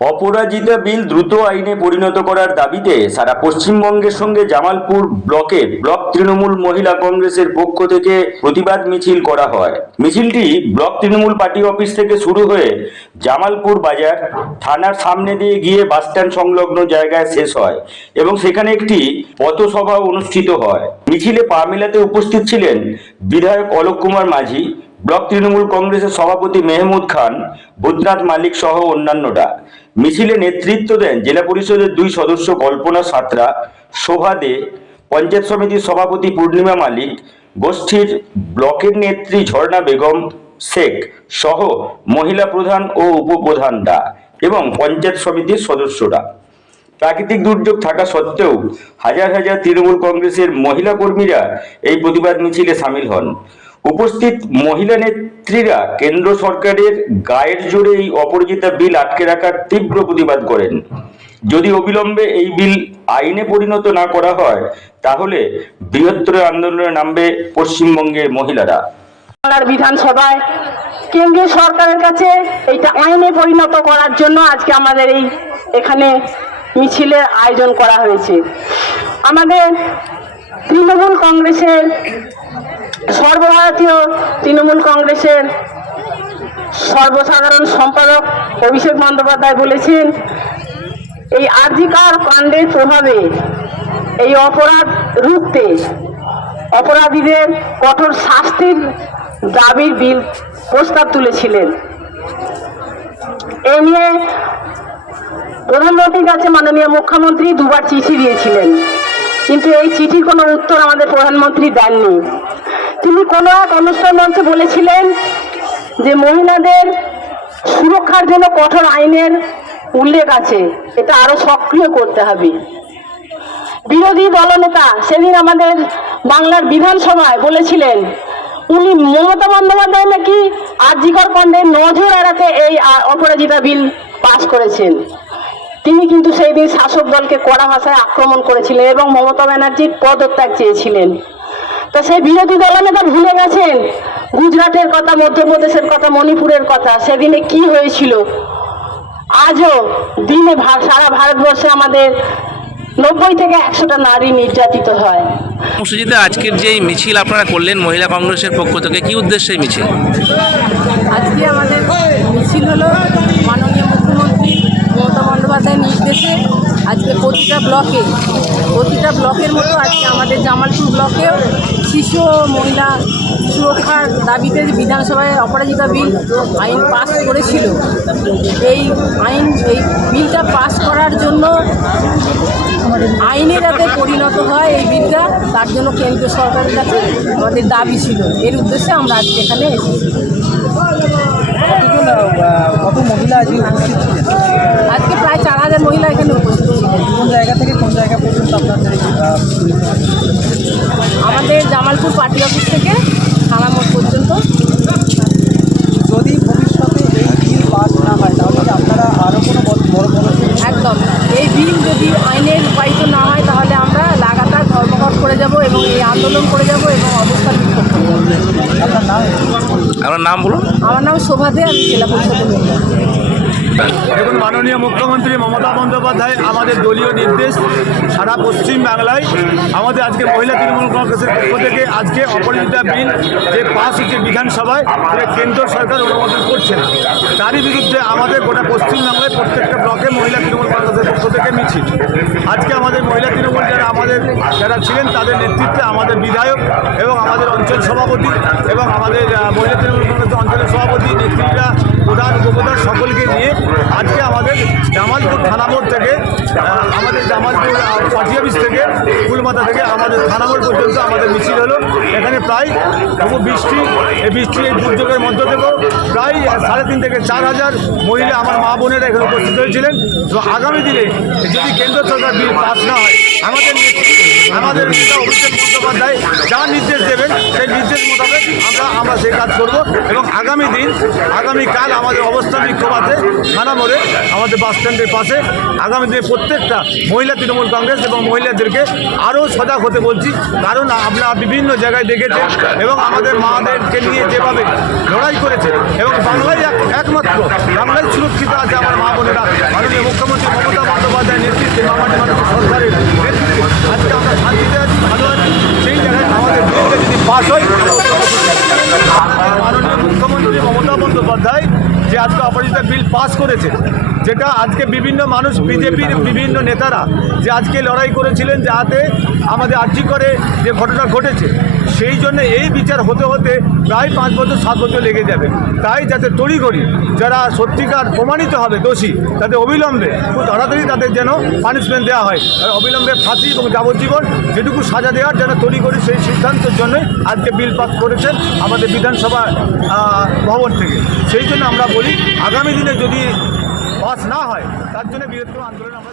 অপরাজিতা বিল দ্রুত আইনে পরিণত করার দাবিতে সারা পশ্চিমবঙ্গের সঙ্গে জামালপুর ব্লকে ব্লক তৃণমূল মহিলা কংগ্রেসের পক্ষ থেকে প্রতিবাদ মিছিল করা হয়। মিছিলটি ব্লক তৃণমূল পার্টি অফিস থেকে শুরু হয়ে জামালপুর বাজার থানার সামনে দিয়ে গিয়ে বাসস্ট্যান্ড সংলগ্ন জায়গায় শেষ হয় এবং সেখানে একটি পথসভা অনুষ্ঠিত হয়। মিছিলে পা মেলাতে উপস্থিত ছিলেন বিধায়ক অলোক কুমার মাঝি, ব্লক তৃণমূল কংগ্রেসের সভাপতি মেহমুদ খান, ভূতনাথ মালিক সহ অন্যান্যরা। মিছিলে নেতৃত্ব দেন জেলা পরিষদের 2 সদস্য কল্পনা সাঁতরা, শোভা দে, পঞ্চায়েত সমিতির সভাপতি পূর্ণিমা মালিক, গোষ্ঠীর ব্লকের নেত্রী ঝর্ণা বেগম শেখ সহ মহিলা প্রধান ও উপপ্রধানরা এবং পঞ্চায়েত সমিতির সদস্যরা। প্রাকৃতিক দুর্যোগ থাকা সত্ত্বেও হাজার হাজার তৃণমূল কংগ্রেসের মহিলা কর্মীরা এই প্রতিবাদ মিছিলে সামিল হন। উপস্থিত মহিলা নেত্রীরা কেন্দ্র সরকারের গায়ের জোরে এই অপরাজিতা বিল আটকে রাখার তীব্র প্রতিবাদ করেন। যদি অবিলম্বে এই বিল আইনে পরিণত না করা হয় তাহলে বৃহত্তর আন্দোলনে নামবে পশ্চিমবঙ্গের মহিলারা। বাংলার বিধানসভায় কেন্দ্রীয় সরকারের কাছে এইটা আইনে পরিণত করার জন্য আজকে আমাদের এখানে মিছিলের আয়োজন করা হয়েছে। আমাদের তৃণমূল কংগ্রেসের সর্বভারতীয় তৃণমূল কংগ্রেসের সর্বসাধারণ সম্পাদক অভিষেক বন্দ্যোপাধ্যায় বলেছেন, এই আরজিকর কাণ্ডের প্রভাবে এই অপরাধ রুখতে অপরাধীদের কঠোর শাস্তির দাবির বিল প্রস্তাব তুলেছিলেন। এ নিয়ে প্রধানমন্ত্রীর কাছে মাননীয় মুখ্যমন্ত্রী 2 বার চিঠি দিয়েছিলেন, কিন্তু এই চিঠির কোনো উত্তর আমাদের প্রধানমন্ত্রী দেননি। তিনি কোনো এক অনুষ্ঠান মঞ্চে বলেছিলেন যে মহিলাদের সুরক্ষার জন্য কঠোর আইনের উল্লেখ আছে, এটা আরো সক্রিয় করতে হবে। বিরোধী দলনেতা সেদিন আমাদের বাংলার বিধানসভায় বলেছিলেন উনি মমতা বন্দ্যোপাধ্যায় নাকি আরজিকর কাণ্ডের নজর এড়াতে এই অপরাজিতা বিল পাস করেছেন। তিনি কিন্তু সেই দিন শাসক দলকে কড়া ভাষায় আক্রমণ করেছিলেন এবং মমতা ব্যানার্জির পদত্যাগ চেয়েছিলেন। তো সেই বিরোধী দলনেতা ভুলে গেছেন গুজরাটের কথা, মধ্যপ্রদেশের কথা, মণিপুরের কথা, সেদিনে কি হয়েছিল। আজও দিনে সারা ভারতবর্ষে আমাদের 90 থেকে 100টা নারী নির্যাতিত হয়। কর্মসূচিতে আজকের যে মিছিল আপনারা করলেন মহিলা কংগ্রেসের পক্ষ থেকে, কি উদ্দেশ্যে এই মিছিল? আজকে আমাদের মিছিল হলো মাননীয় মুখ্যমন্ত্রী মমতা বন্দ্যোপাধ্যায়ের নির্দেশে আজকে প্রতিটা ব্লকের মতো আজকে আমাদের জামালপুর ব্লকেও শিশু ও মহিলা সুরক্ষার দাবিতে বিধানসভায় অপরাজিতা বিল আইন পাস করেছিল। এই বিলটা পাস করার জন্য আইনে যাতে পরিণত হয় এই বিলটা, তার জন্য কেন্দ্রীয় সরকারের কাছে আমাদের দাবি ছিল। এর উদ্দেশ্যে আমরা আজকে এখানে এসেছি। কত মহিলা আজকে উপস্থিত ছিলেন? আজকে প্রায় 4000 মহিলা এখানে উপস্থিত ছিলেন। কোন জায়গা থেকে কোন জায়গা পর্যন্ত আপনাদের আমাদের জামালপুর পার্টি অফিস থেকে থানা মোড় পর্যন্ত। যদি ভবিষ্যতে এই বিল পাস না হয় তাহলে আপনারা আরও কোনো বড় একদম এই বিল যদি আইনে রূপায়িত না হয় তাহলে আমরা লাগাতার ধর্মঘট করে যাব এবং এই আন্দোলন করে যাব এবং অবস্থান বিক্ষোভ করে যাব। আপনার নাম? আপনার নাম বলুন। আমার নাম শোভা দে, আমি জেলা পরিষদের মেম্বার। দেখুন, মাননীয় মুখ্যমন্ত্রী মমতা বন্দ্যোপাধ্যায় আমাদের দলীয় নির্দেশ সারা পশ্চিম বাংলায় আমাদের আজকে মহিলা তৃণমূল কংগ্রেসের পক্ষ থেকে আজকে অপরাজিতা বিল যে পাস হচ্ছে বিধানসভায়, সেটা কেন্দ্র সরকার অনুমোদন করছে না। তারই বিরুদ্ধে আমাদের গোটা পশ্চিমবাংলায় প্রত্যেকটা ব্লকে মহিলা তৃণমূল কংগ্রেসের পক্ষ থেকে মিছিল। আজকে আমাদের মহিলা তৃণমূল যারা ছিলেন তাদের নেতৃত্বে আমাদের বিধায়ক এবং আমাদের অঞ্চল সভাপতি এবং আমাদের মহিলা তৃণমূল কংগ্রেসের অঞ্চলের সভাপতি নেতৃত্বরা, প্রধান উপপ্রধান সকলকে নিয়ে আজকে আমাদের জামালপুর থানা মোড় থেকে আমাদের জামালপুর পার্টি অফিস থেকে ফুলমাথা থেকে আমাদের থানা মোড় পর্যন্ত আমাদের মিছিল হলো। এখানে প্রায় এই দুর্যোগের মধ্য থেকেও প্রায় 3.5 থেকে 4,000 মহিলা আমার মা বোনেরা এখানে উপস্থিত হয়েছিলেন। তো আগামী দিনে যদি কেন্দ্র সরকার বিল পাস না হয় আমাদের নেতা অভিষেক বন্দ্যোপাধ্যায় যা নির্দেশ দেবেন সেই নির্দেশ মোতাবেক আমরা সেই কাজ করব এবং আগামীকাল আমাদের অবস্থান বিক্ষোভ আছে থানা মোড়ে আমাদের বাস স্ট্যান্ডের পাশে। আগামী দিনে প্রত্যেকটা মহিলা তৃণমূল কংগ্রেস এবং মহিলাদেরকে আরও সজাগ হতে বলছি, কারণ আপনারা বিভিন্ন জায়গায় দেখেছেন এবং আমাদের মাদেরকে নিয়ে নিয়ে যেভাবে লড়াই করেছে এবং বাংলায় একমাত্র বাংলায় সুরক্ষিত আছে আমার মা বোনেরা মাননীয় মুখ্যমন্ত্রী মমতা বন্দ্যোপাধ্যায়ের নেতৃত্বে মামাটি মানুষের সরকারের নেতৃত্বে আজকে আমরা শান্তিতে আছি, ভালো আছি। সেই জায়গায় আমাদের বিলটা যদি পাস হয়, মাননীয় মুখ্যমন্ত্রী মমতা বন্দ্যোপাধ্যায় যে আজকে অপরাজিতা বিল পাস করেছে, যেটা আজকে বিভিন্ন মানুষ বিজেপির বিভিন্ন নেতারা যে আজকে লড়াই করেছিলেন যাতে আমাদের আর্জি করে যে ঘটনা ঘটেছে, সেই জন্য এই বিচার হতে হতে প্রায় 5 বছর 7 বছর লেগে যাবে। তাই যাতে তড়িঘড়ি যারা সত্যিকার প্রমাণিত হবে দোষী, তাদের অবিলম্বে খুব তাড়াতাড়ি তাদের যেন পানিশমেন্ট দেওয়া হয়, আর অবিলম্বে ফাঁসি এবং যাবজ্জীবন যেটুকু সাজা দেওয়ার যেন তড়িঘড়ি সেই সিদ্ধান্তের জন্য আজকে বিল পাস করেছেন আমাদের বিধানসভা ভবন থেকে। সেই জন্য আমরা বলি আগামী দিনে যদি পাস না হয় তার জন্য বৃহত্তর আন্দোলন আমরা